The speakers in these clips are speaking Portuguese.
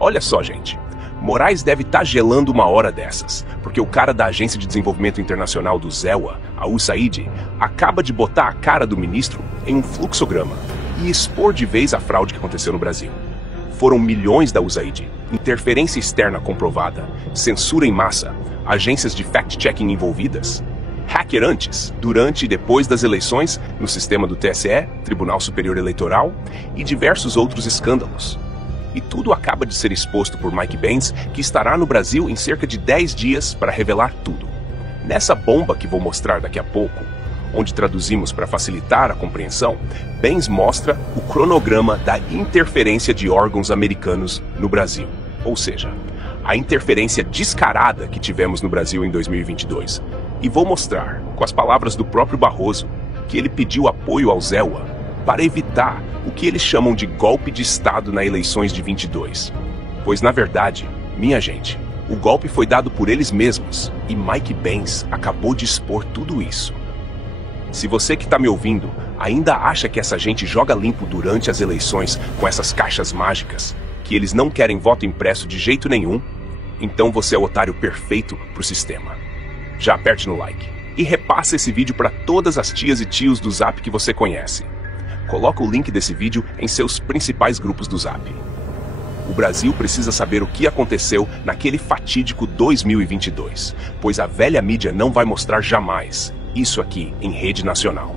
Olha só, gente. Moraes deve estar gelando uma hora dessas, porque o cara da Agência de Desenvolvimento Internacional do ZEWA, a USAID, acaba de botar a cara do ministro em um fluxograma e expor de vez a fraude que aconteceu no Brasil. Foram milhões da USAID, interferência externa comprovada, censura em massa, agências de fact-checking envolvidas, hacker antes, durante e depois das eleições no sistema do TSE, Tribunal Superior Eleitoral, e diversos outros escândalos. E tudo acaba de ser exposto por Mike Benz, que estará no Brasil em cerca de 10 dias para revelar tudo. Nessa bomba que vou mostrar daqui a pouco, onde traduzimos para facilitar a compreensão, Benz mostra o cronograma da interferência de órgãos americanos no Brasil. Ou seja, a interferência descarada que tivemos no Brasil em 2022. E vou mostrar, com as palavras do próprio Barroso, que ele pediu apoio ao ZEWA para evitar o que eles chamam de golpe de Estado nas eleições de 22. Pois, na verdade, minha gente, o golpe foi dado por eles mesmos e Mike Benz acabou de expor tudo isso. Se você que está me ouvindo ainda acha que essa gente joga limpo durante as eleições com essas caixas mágicas, que eles não querem voto impresso de jeito nenhum, então você é o otário perfeito para o sistema. Já aperte no like e repassa esse vídeo para todas as tias e tios do Zap que você conhece. Coloca o link desse vídeo em seus principais grupos do Zap. O Brasil precisa saber o que aconteceu naquele fatídico 2022, pois a velha mídia não vai mostrar jamais isso aqui em rede nacional.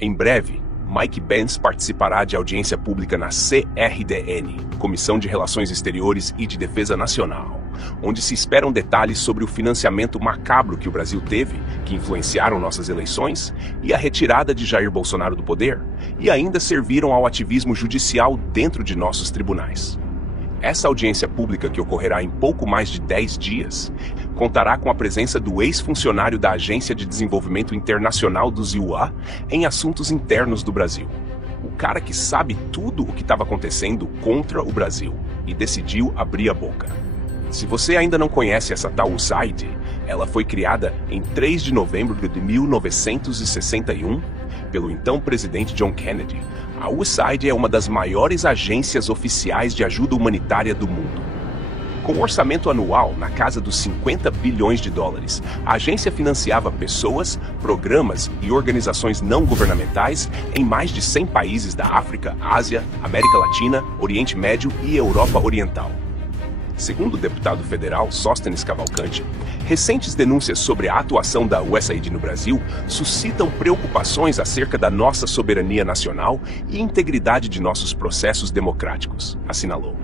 Em breve, Mike Benz participará de audiência pública na CRDN, Comissão de Relações Exteriores e de Defesa Nacional, onde se esperam detalhes sobre o financiamento macabro que o Brasil teve, que influenciaram nossas eleições, e a retirada de Jair Bolsonaro do poder, e ainda serviram ao ativismo judicial dentro de nossos tribunais. Essa audiência pública, que ocorrerá em pouco mais de 10 dias, contará com a presença do ex-funcionário da Agência de Desenvolvimento Internacional do ZEWA em assuntos internos do Brasil. O cara que sabe tudo o que estava acontecendo contra o Brasil e decidiu abrir a boca. Se você ainda não conhece essa tal USAID, ela foi criada em 3 de novembro de 1961 pelo então presidente John Kennedy. A USAID é uma das maiores agências oficiais de ajuda humanitária do mundo. Com um orçamento anual na casa dos 50 bilhões de dólares, a agência financiava pessoas, programas e organizações não governamentais em mais de 100 países da África, Ásia, América Latina, Oriente Médio e Europa Oriental. Segundo o deputado federal Sóstenes Cavalcante, recentes denúncias sobre a atuação da USAID no Brasil suscitam preocupações acerca da nossa soberania nacional e integridade de nossos processos democráticos, assinalou.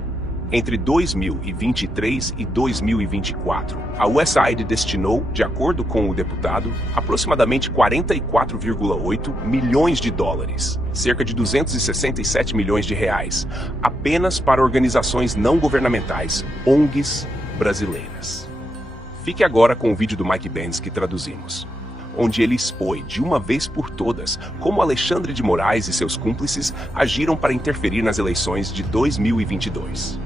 Entre 2023 e 2024, a USAID destinou, de acordo com o deputado, aproximadamente 44,8 milhões de dólares, cerca de 267 milhões de reais, apenas para organizações não governamentais, ONGs brasileiras. Fique agora com o vídeo do Mike Benz que traduzimos, onde ele expõe de uma vez por todas como Alexandre de Moraes e seus cúmplices agiram para interferir nas eleições de 2022.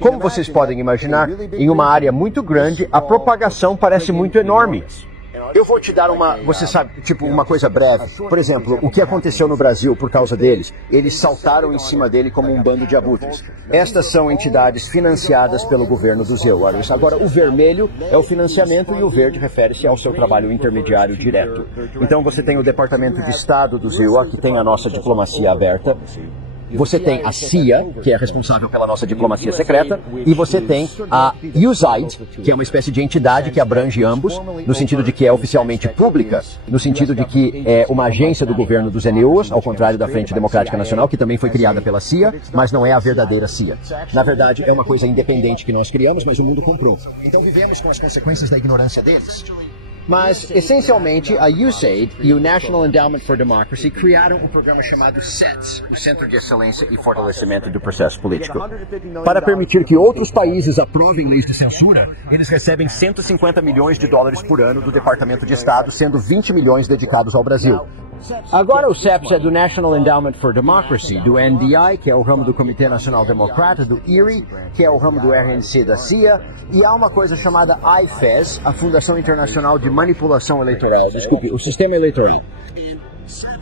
Como vocês podem imaginar, em uma área muito grande, a propagação parece muito enorme. Eu vou te dar você sabe, tipo uma coisa breve. Por exemplo, o que aconteceu no Brasil por causa deles? Eles saltaram em cima dele como um bando de abutres. Estas são entidades financiadas pelo governo do ZEWA. Agora, o vermelho é o financiamento e o verde refere-se ao seu trabalho intermediário direto. Então você tem o Departamento de Estado do ZEWA, que tem a nossa diplomacia aberta. Você tem a CIA, que é responsável pela nossa diplomacia secreta, e você tem a USAID, que é uma espécie de entidade que abrange ambos, no sentido de que é oficialmente pública, no sentido de que é uma agência do governo dos NUs, ao contrário da Frente Democrática Nacional, que também foi criada pela CIA, mas não é a verdadeira CIA. Na verdade, é uma coisa independente que nós criamos, mas o mundo comprou. Então vivemos com as consequências da ignorância deles. Mas, essencialmente, a USAID e o National Endowment for Democracy criaram um programa chamado CETS, o Centro de Excelência e Fortalecimento do Processo Político. Para permitir que outros países aprovem leis de censura, eles recebem 150 milhões de dólares por ano do Departamento de Estado, sendo 20 milhões dedicados ao Brasil. Agora o CEPS é do National Endowment for Democracy, do NDI, que é o ramo do Comitê Nacional Democrata, do IRI, que é o ramo do RNC da CIA, e há uma coisa chamada IFES, a Fundação Internacional de Manipulação Eleitoral, o Sistema Eleitoral.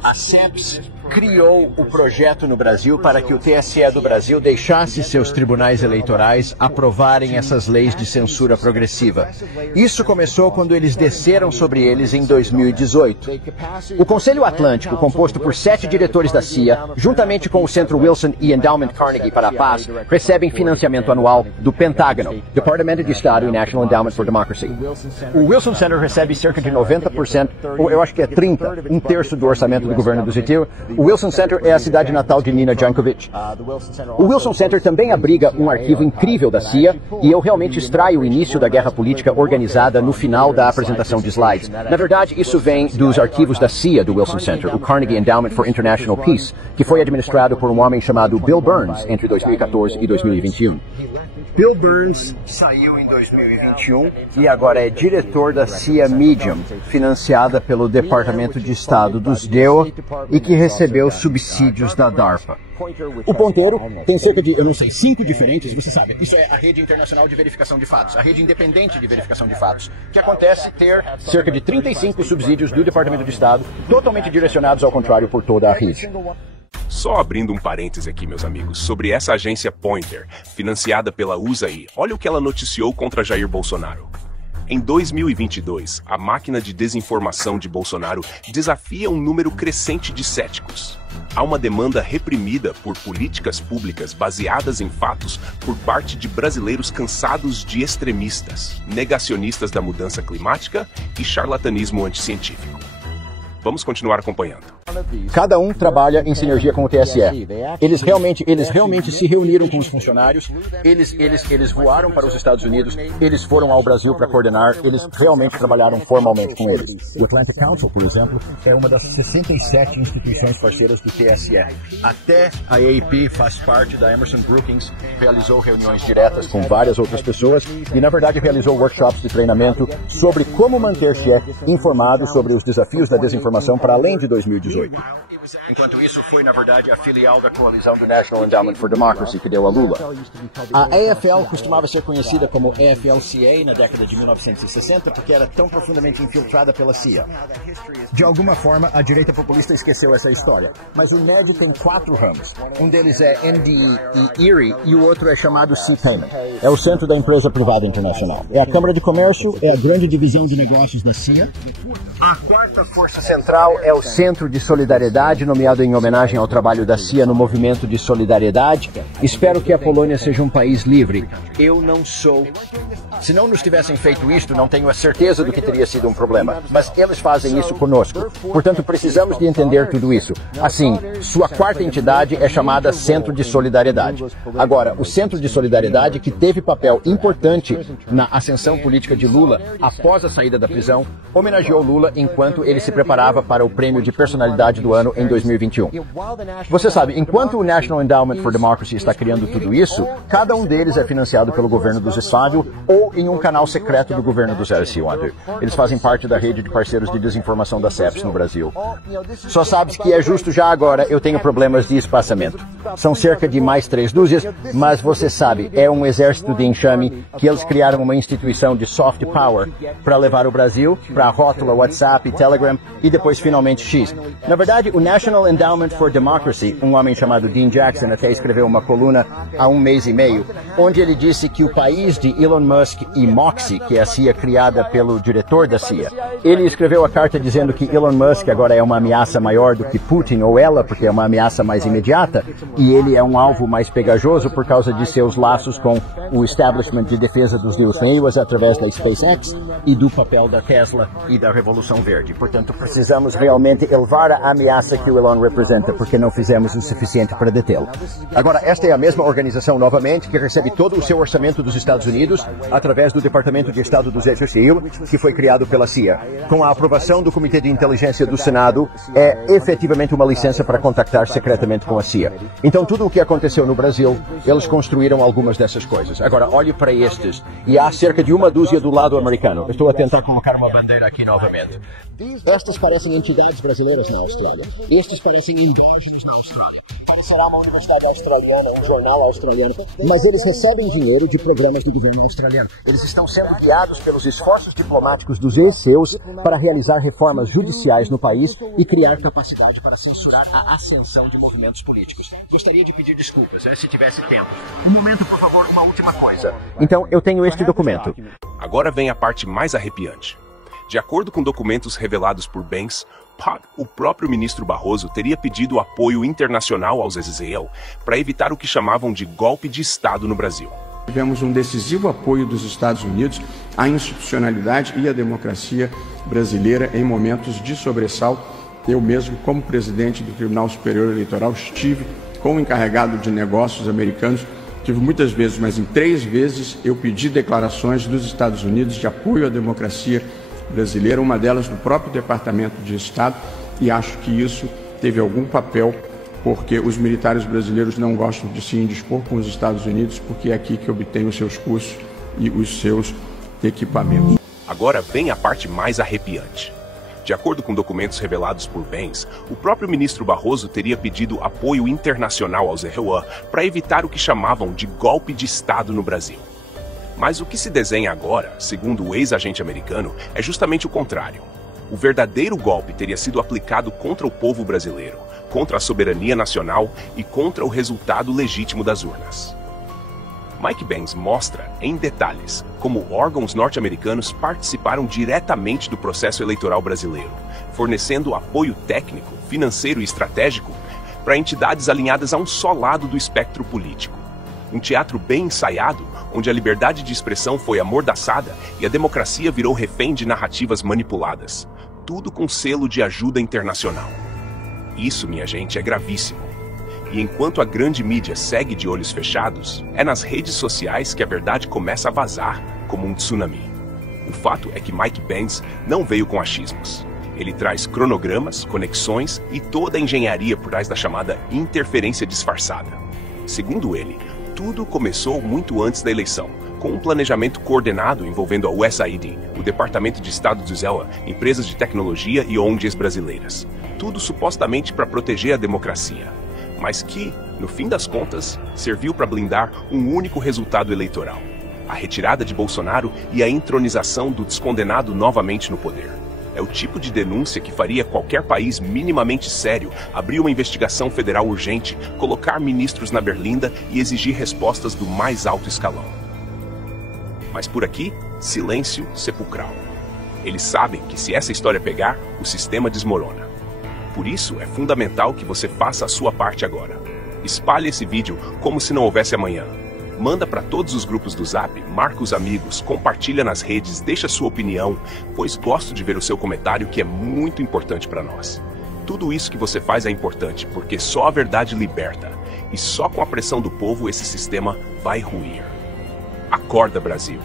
A CEPS criou o projeto no Brasil para que o TSE do Brasil deixasse seus tribunais eleitorais aprovarem essas leis de censura progressiva. Isso começou quando eles desceram sobre eles em 2018. O Conselho Atlântico, composto por 7 diretores da CIA, juntamente com o Centro Wilson e Endowment Carnegie para a Paz, recebem financiamento anual do Pentágono, Departamento de Estado e National Endowment for Democracy. O Wilson Center recebe cerca de 90%, ou eu acho que é 30%, um terço do orçamento do governo do Zitil. O Wilson Center é a cidade natal de Nina Jankovic. O Wilson Center também abriga um arquivo incrível da CIA, e eu realmente extraio o início da guerra política organizada no final da apresentação de slides. Na verdade, isso vem dos arquivos da CIA do Wilson Center, o Carnegie Endowment for International Peace, que foi administrado por um homem chamado Bill Burns entre 2014 e 2021. Bill Burns saiu em 2021 e agora é diretor da CIA Medium, financiada pelo Departamento de Estado dos DEOA e que recebeu subsídios da DARPA. O ponteiro tem cerca de, 5 diferentes, você sabe, isso é a rede internacional de verificação de fatos, a rede independente de verificação de fatos, que acontece ter cerca de 35 subsídios do Departamento de Estado, totalmente direcionados ao contrário por toda a rede. Só abrindo um parêntese aqui, meus amigos, sobre essa agência Pointer, financiada pela USAID, olha o que ela noticiou contra Jair Bolsonaro. Em 2022, a máquina de desinformação de Bolsonaro desafia um número crescente de céticos. Há uma demanda reprimida por políticas públicas baseadas em fatos por parte de brasileiros cansados de extremistas, negacionistas da mudança climática e charlatanismo anticientífico. Vamos continuar acompanhando. Cada um trabalha em sinergia com o TSE. Eles realmente se reuniram com os funcionários, eles voaram para os Estados Unidos, eles foram ao Brasil para coordenar, eles realmente trabalharam formalmente com eles. O Atlantic Council, por exemplo, é uma das 67 instituições parceiras do TSE. Até a AAP faz parte da Emerson Brookings, realizou reuniões diretas com várias outras pessoas e, na verdade, realizou workshops de treinamento sobre como manter-se informado sobre os desafios da desinformação para além de 2018. Enquanto isso, foi, na verdade, a filial da coalizão do National Endowment for Democracy que deu a Lula. A AFL costumava ser conhecida como AFL-CA na década de 1960 porque era tão profundamente infiltrada pela CIA. De alguma forma, a direita populista esqueceu essa história. Mas o NED tem 4 ramos. Um deles é NDE e ERIE e o outro é chamado C-Payment. É o centro da empresa privada internacional. É a Câmara de Comércio, é a grande divisão de negócios da CIA. A quarta força central é o Centro de Solidariedade, nomeado em homenagem ao trabalho da CIA no movimento de solidariedade. Espero que a Polônia seja um país livre. Eu não sou. Se não nos tivessem feito isto, não tenho a certeza do que teria sido um problema. Mas eles fazem isso conosco. Portanto, precisamos de entender tudo isso. Assim, sua quarta entidade é chamada Centro de Solidariedade. Agora, o Centro de Solidariedade, que teve papel importante na ascensão política de Lula após a saída da prisão, homenageou Lula enquanto ele se preparava para o prêmio de personalidade do ano em 2021. Você sabe, enquanto o National Endowment for Democracy está criando tudo isso, cada um deles é financiado pelo governo do Estado ou em um canal secreto do governo do Zé Silva. Eles fazem parte da rede de parceiros de desinformação da CEPS no Brasil. Só sabes que é justo já agora eu tenho problemas de espaçamento. São cerca de mais 3 dúzias, mas você sabe, é um exército de enxame que eles criaram uma instituição de soft power para levar o Brasil para a rótula WhatsApp, Telegram e depois finalmente X. Na verdade, o National Endowment for Democracy, um homem chamado Dean Jackson, até escreveu uma coluna há 1 mês e meio, onde ele disse que o país de Elon Musk e Moxie, que é a CIA criada pelo diretor da CIA, ele escreveu a carta dizendo que Elon Musk agora é uma ameaça maior do que Putin ou ela, porque é uma ameaça mais imediata, e ele é um alvo mais pegajoso por causa de seus laços com o establishment de defesa dos neos através da SpaceX e do papel da Tesla e da Revolução Verde. Portanto, precisamos realmente elevar a ameaça que o Elon representa, porque não fizemos o suficiente para detê-lo. Agora, esta é a mesma organização, novamente, que recebe todo o seu orçamento dos Estados Unidos através do Departamento de Estado do Zé Cecil, que foi criado pela CIA. Com a aprovação do Comitê de Inteligência do Senado, é efetivamente uma licença para contactar secretamente com a CIA. Então, tudo o que aconteceu no Brasil, eles construíram algumas dessas coisas. Agora, olhe para estes, e há cerca de 1 dúzia do lado americano. Estou a tentar colocar uma bandeira aqui novamente. Estas parecem entidades brasileiras na Austrália. Estes parecem endógenos na Austrália. será uma universidade australiana, um jornal australiano, mas eles recebem dinheiro de programas do governo australiano. Eles estão sendo guiados pelos esforços diplomáticos dos ESEUs para realizar reformas judiciais no país e criar capacidade para censurar a ascensão de movimentos políticos. Gostaria de pedir desculpas, se tivesse tempo. Um momento, por favor, uma última coisa. Então, eu tenho este documento. Agora vem a parte mais arrepiante. De acordo com documentos revelados por Banks, o próprio ministro Barroso teria pedido apoio internacional aos Israel para evitar o que chamavam de golpe de Estado no Brasil. Tivemos um decisivo apoio dos Estados Unidos à institucionalidade e à democracia brasileira em momentos de sobressalto. Eu mesmo, como presidente do Tribunal Superior Eleitoral, estive com o encarregado de negócios americanos. Tive muitas vezes, mas em 3 vezes eu pedi declarações dos Estados Unidos de apoio à democracia brasileira, uma delas do próprio Departamento de Estado, e acho que isso teve algum papel, porque os militares brasileiros não gostam de se indispor com os Estados Unidos, porque é aqui que obtêm os seus cursos e os seus equipamentos. Agora vem a parte mais arrepiante. De acordo com documentos revelados por Banks, o próprio ministro Barroso teria pedido apoio internacional aos Israel para evitar o que chamavam de golpe de Estado no Brasil. Mas o que se desenha agora, segundo o ex-agente americano, é justamente o contrário. O verdadeiro golpe teria sido aplicado contra o povo brasileiro, contra a soberania nacional e contra o resultado legítimo das urnas. Mike Banks mostra, em detalhes, como órgãos norte-americanos participaram diretamente do processo eleitoral brasileiro, fornecendo apoio técnico, financeiro e estratégico para entidades alinhadas a um só lado do espectro político. Um teatro bem ensaiado, onde a liberdade de expressão foi amordaçada e a democracia virou refém de narrativas manipuladas. Tudo com selo de ajuda internacional. Isso, minha gente, é gravíssimo. E enquanto a grande mídia segue de olhos fechados, é nas redes sociais que a verdade começa a vazar como um tsunami. O fato é que Mike Banks não veio com achismos. Ele traz cronogramas, conexões e toda a engenharia por trás da chamada interferência disfarçada. Segundo ele, tudo começou muito antes da eleição, com um planejamento coordenado envolvendo a USAID, o Departamento de Estado de Israel, empresas de tecnologia e ONGs brasileiras. Tudo supostamente para proteger a democracia, mas que, no fim das contas, serviu para blindar um único resultado eleitoral: a retirada de Bolsonaro e a entronização do descondenado novamente no poder. É o tipo de denúncia que faria qualquer país minimamente sério abrir uma investigação federal urgente, colocar ministros na berlinda e exigir respostas do mais alto escalão. Mas por aqui, silêncio sepulcral. Eles sabem que se essa história pegar, o sistema desmorona. Por isso, é fundamental que você faça a sua parte agora. Espalhe esse vídeo como se não houvesse amanhã. Manda para todos os grupos do Zap, marca os amigos, compartilha nas redes, deixa sua opinião, pois gosto de ver o seu comentário, que é muito importante para nós. Tudo isso que você faz é importante, porque só a verdade liberta, e só com a pressão do povo esse sistema vai ruir. Acorda, Brasil!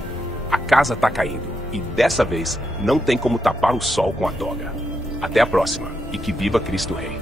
A casa tá caindo, e dessa vez não tem como tapar o sol com a toga. Até a próxima, e que viva Cristo Rei!